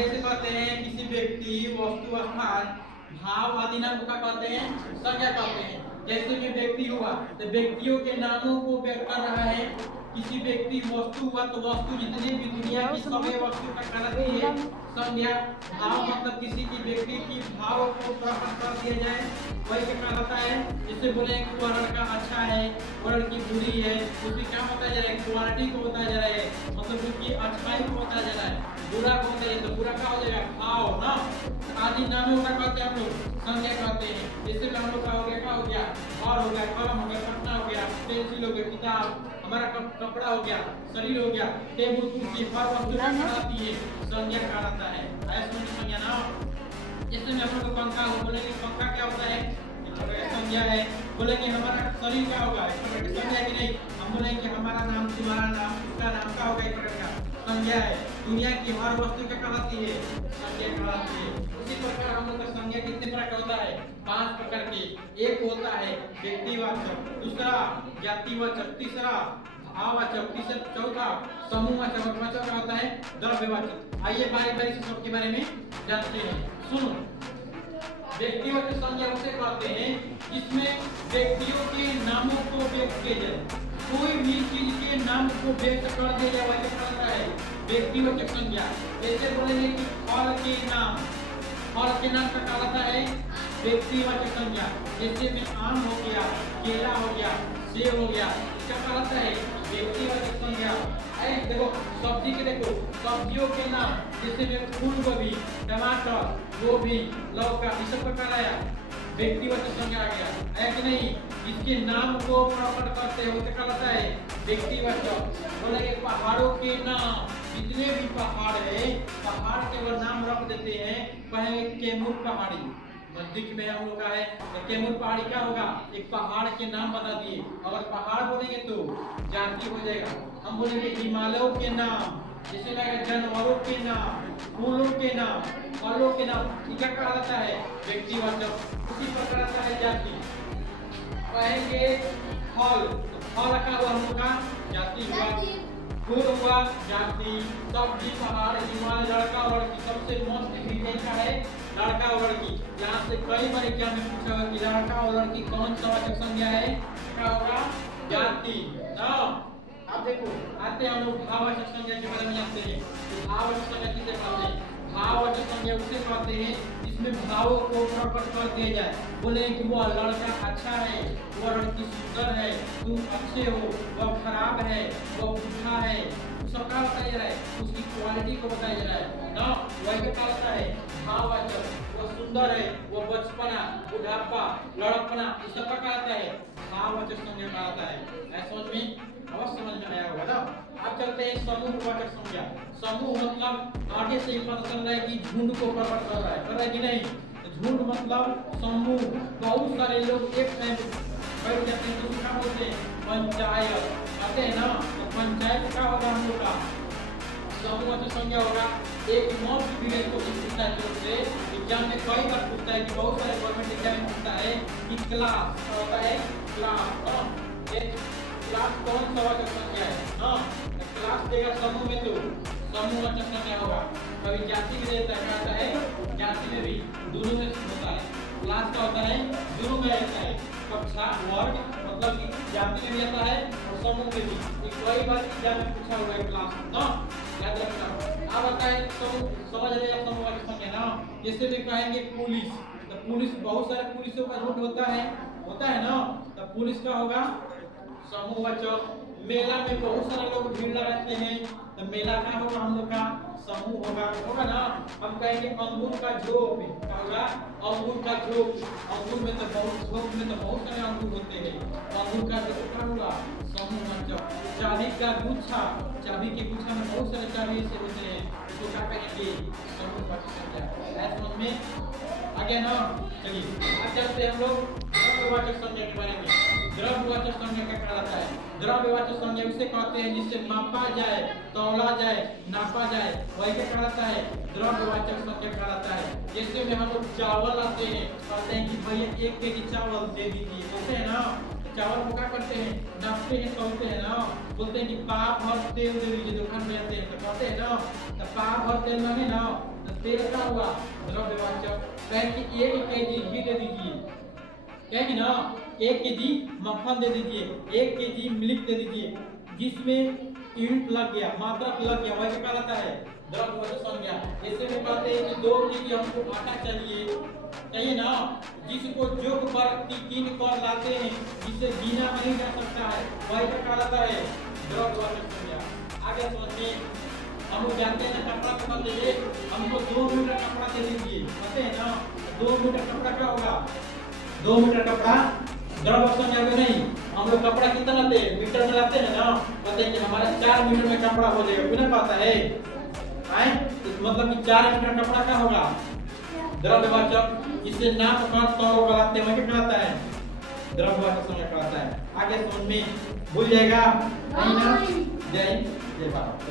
जैसे कहते हैं किसी व्यक्ति, वस्तु, स्थान, भाव आदि नाम को क्या कहते हैं? संज्ञा कहते हैं। जैसे में व्यक्ति हुआ तो व्यक्तियों के नामों को व्यक्त कर रहा है। किसी व्यक्ति, वस्तु हुआ तो वस्तु जितनी भी दुनिया की सभी वस्तु का कहलाती है संज्ञा। भाव मतलब किसी की व्यक्ति की भाव को प्रकट कर दिया जाए, वही क्या कहलाता है? जिससे बोले कि वह लड़का अच्छा है, वह लड़की बुरी है, उसकी क्या बताया जा रहा है? क्वालिटी को बताया जा रहा है, मतलब उसकी अच्छाई को बताया जा रहा है। बुरा को बताया तो बुरा का हो जाएगा भाव ना। आदि नामों का कहते हैं हम लोग संज्ञा कहते हैं। जैसे हम लोग का हो गया, क्या हो गया? और हो गया, कलम हो गया, पटना हो गया, पेंसिल हो गया, किताब, हमारा कपड़ा हो गया, शरीर हो गया, टेबल कुर्सी, हर वस्तु कहलाती है संज्ञा कहलाता है। ऐसा संज्ञा ना। जैसे में हम लोग पंखा हो, बोलेंगे पंखा क्या होता है? संज्ञा है। बोलेंगे हमारा शरीर क्या होगा? एक प्रकार की संज्ञा की नहीं। हम बोलेंगे हमारा नाम, तुम्हारा नाम, उसका नाम क्या होगा? एक प्रकार का संज्ञा है। दुनिया की हर वस्तु क्या कहलाती है? संज्ञा कहलाती है। उसी प्रकार हम लोग का संज्ञा कितने प्रकार का होता है? 5 प्रकार के। एक होता है व्यक्तिवाचक, दूसरा जातिवाचक, तीसरा भाववाचक, तीसरा चौथा समूहवाचक, और पांचवा क्या होता है? द्रव्यवाचक। आइए बारी बारी से सबके बारे में जानते हैं। सुनो, व्यक्तिवाचक संज्ञा उसे कहते हैं जिसमें व्यक्तियों के नामों को व्यक्त किया जाए। कोई भी चीज के नाम को व्यक्त कर दिया जाए वैसे कहता है व्यक्तिवाचक संज्ञा। जैसे बोलेंगे कि फल के नाम, फल के नाम का कहलाता है व्यक्तिवाचक संज्ञा। जैसे में आम हो गया, केला हो गया, सेब हो गया, इसका कहलाता है व्यक्तिवाचक संज्ञा। देखो सब्जी के, देखो सब्जियों के नाम, जैसे में फूल गोभी, टमाटर, गोभी, लौका, इस सब का कहलाया व्यक्तिवाचक संज्ञा आ गया है कि नहीं? इसके नाम को प्रकट करते हैं उसे कहलाता है व्यक्तिवाचक। बोलेंगे पहाड़ों के नाम, जितने भी पहाड़ है, पहाड़ के वो नाम रख देते हैं। कहेंगे कैमूर पहाड़ी, नजदीक में हम लोग का है, तो कैमूर पहाड़ी क्या होगा? एक पहाड़ के नाम बता दिए। अगर पहाड़ बोलेंगे तो जाति हो जाएगा। हम बोलेंगे हिमालयों के नाम, जैसे लगेगा जानवरों के नाम, फूलों के नाम, फलों के नाम, क्या कहलाता है? व्यक्तिवाचक। उसी प्रकार आता है जाति। कहेंगे फल, फल का हुआ हम लोग का जाति हुआ, फूल हुआ जाति, सब्जी, पहाड़, हिमालय, लड़का और लड़की। सबसे मोस्ट इंपॉर्टेंट का है लड़का और लड़की। यहाँ से कई बार एग्जाम में पूछा होगा कि लड़का और लड़की कौन सा वाचक संज्ञा है? क्या होगा? जाति ना। अब देखो आते हैं हम लोग भाववाचक संज्ञा के बारे में जानते हैं। भाववाचक संज्ञा किसे कहते हैं? भाववाचक संज्ञा उसे कहते हैं जिसमें भावों को प्रकट कर दिया जाए। बोले कि वह लड़का अच्छा है, वह लड़की सुंदर है, तुम अच्छे हो, वह खराब है, वह बूढ़ा है, सब क्या बताया जा रहा है? उसकी क्वालिटी को बताया जा रहा है ना। वही क्या होता है? भाववाचक। वह सुंदर है, वह बचपना, बुढ़ापा, लड़कपना, ये सब क्या कहता है? भाववाचक संज्ञा कहता है। ऐसा में अवश्य समझ में आया होगा ना। अब चलते हैं समूहवाचक संज्ञा। समूह मतलब आगे से ही पता चल रहा है कि झुंड को प्रकट कर रहा है कि नहीं? झुंड मतलब समूह, बहुत सारे लोग एक साथ बैठ जाते हैं तो क्या बोलते हैं? पंचायत। आते हैं ना, तो पंचायत क्या होगा हम लोग का? समूहवाचक संज्ञा होगा। एक मोस्ट पीरियड को पूछता है जो से एग्जाम में कई बार पूछता है कि बहुत सारे गवर्नमेंट एग्जाम में पूछता है कि क्लास क्या होता है? क्लास। क्लास कौन सा वाचक संज्ञा है? हाँ, क्लास देगा समूह में तो समूहवाचक संज्ञा होगा। कभी जाति में देता है, कहता है जाति में भी दोनों में होता है। क्लास का होता है दोनों में रहता है। कक्षा, वर्ग, मतलब कि जाति में भी आता है और समूह में भी। कई बार एग्जाम में पूछा हुआ है क्लास ना, याद रखना। अब आता है तो समझ रहे हैं समूहवाचक संज्ञा ना। जैसे भी कहेंगे पुलिस, तो पुलिस, बहुत सारे पुलिसों का रूट होता है ना, तो पुलिस का होगा समूहवाचक। मेला में बहुत सारे लोग भीड़ लगाते हैं तो मेला का होगा हम लोग का समूह होगा ना। हम कहेंगे अंगूर का झोप, क्या होगा? अंगूर का झोप। अंगूर में तो बहुत सारे अंगूर होते हैं, अंगूर का झोप क्या होगा? समूहवाचक। चाबी का गुच्छा, चाबी के गुच्छा में बहुत सारे चाबी से होते हैं, तो क्या कहेंगे? समूहवाचक संज्ञा। ऐसे समझ में आ गया ना। चलिए अब चलते हैं हम लोग द्रव्यवाचक संज्ञा के बारे में। द्रव्यवाचक संज्ञा क्या कहलाता है? द्रव्यवाचक संज्ञा उसे कहते हैं जिससे मापा जाए, तौला जाए, नापा जाए, वही क्या कहलाता है? द्रव्यवाचक संज्ञा कहलाता है। जैसे में हम लोग चावल आते हैं, कहते हैं कि भैया 1 केजी चावल दे दीजिए, बोलते हैं ना। चावल को क्या करते हैं? नापते हैं, तौलते हैं ना। बोलते हैं कि पाव भर तेल दे दीजिए, दुकान में जाते हैं तो कहते हैं ना, तो पाव भर तेल मांगे ना, तो तेल क्या हुआ द्रव्यवाचक। कहें कि 1 केजी घी दे दीजिए, कहेंगे ना 1 केजी मक्खन दे दीजिए, 1 केजी मिल्क दे दीजिए, जिसमें यूनिट लग गया, मात्रक लग गया, वही कहलाता है द्रव्यवाचक संज्ञा। जैसे में कहते हैं कि 2 केजी हमको आटा चाहिए ना, जिसको जोग पर कीन कर लाते हैं, जिसे गिना नहीं जा सकता है, वही कहलाता है द्रव्यवाचक संज्ञा। आगे सोचिए, हम लोग जानते हैं ना कपड़ा को कहते हैं, हमको 2 मीटर कपड़ा दे दीजिए, कहते हैं ना 2 मीटर कपड़ा क्या होगा, 2 मीटर कपड़ा द्रव्यवाचक संज्ञा में नहीं। हम लोग कपड़ा कितना लाते हैं, मीटर में लाते हैं ना, कहते हैं कि हमारा 4 मीटर में कपड़ा हो जाएगा, क्यों ना कहता है आए, मतलब कि 4 मीटर कपड़ा क्या होगा द्रव्यवाचक। जिससे नाम का तौर गलाते हैं, क्या कहलाता है द्रव्यवाचक संज्ञा कहलाता है। आगे समझ में भूल जाएगा नहीं ना। जय जय भारत।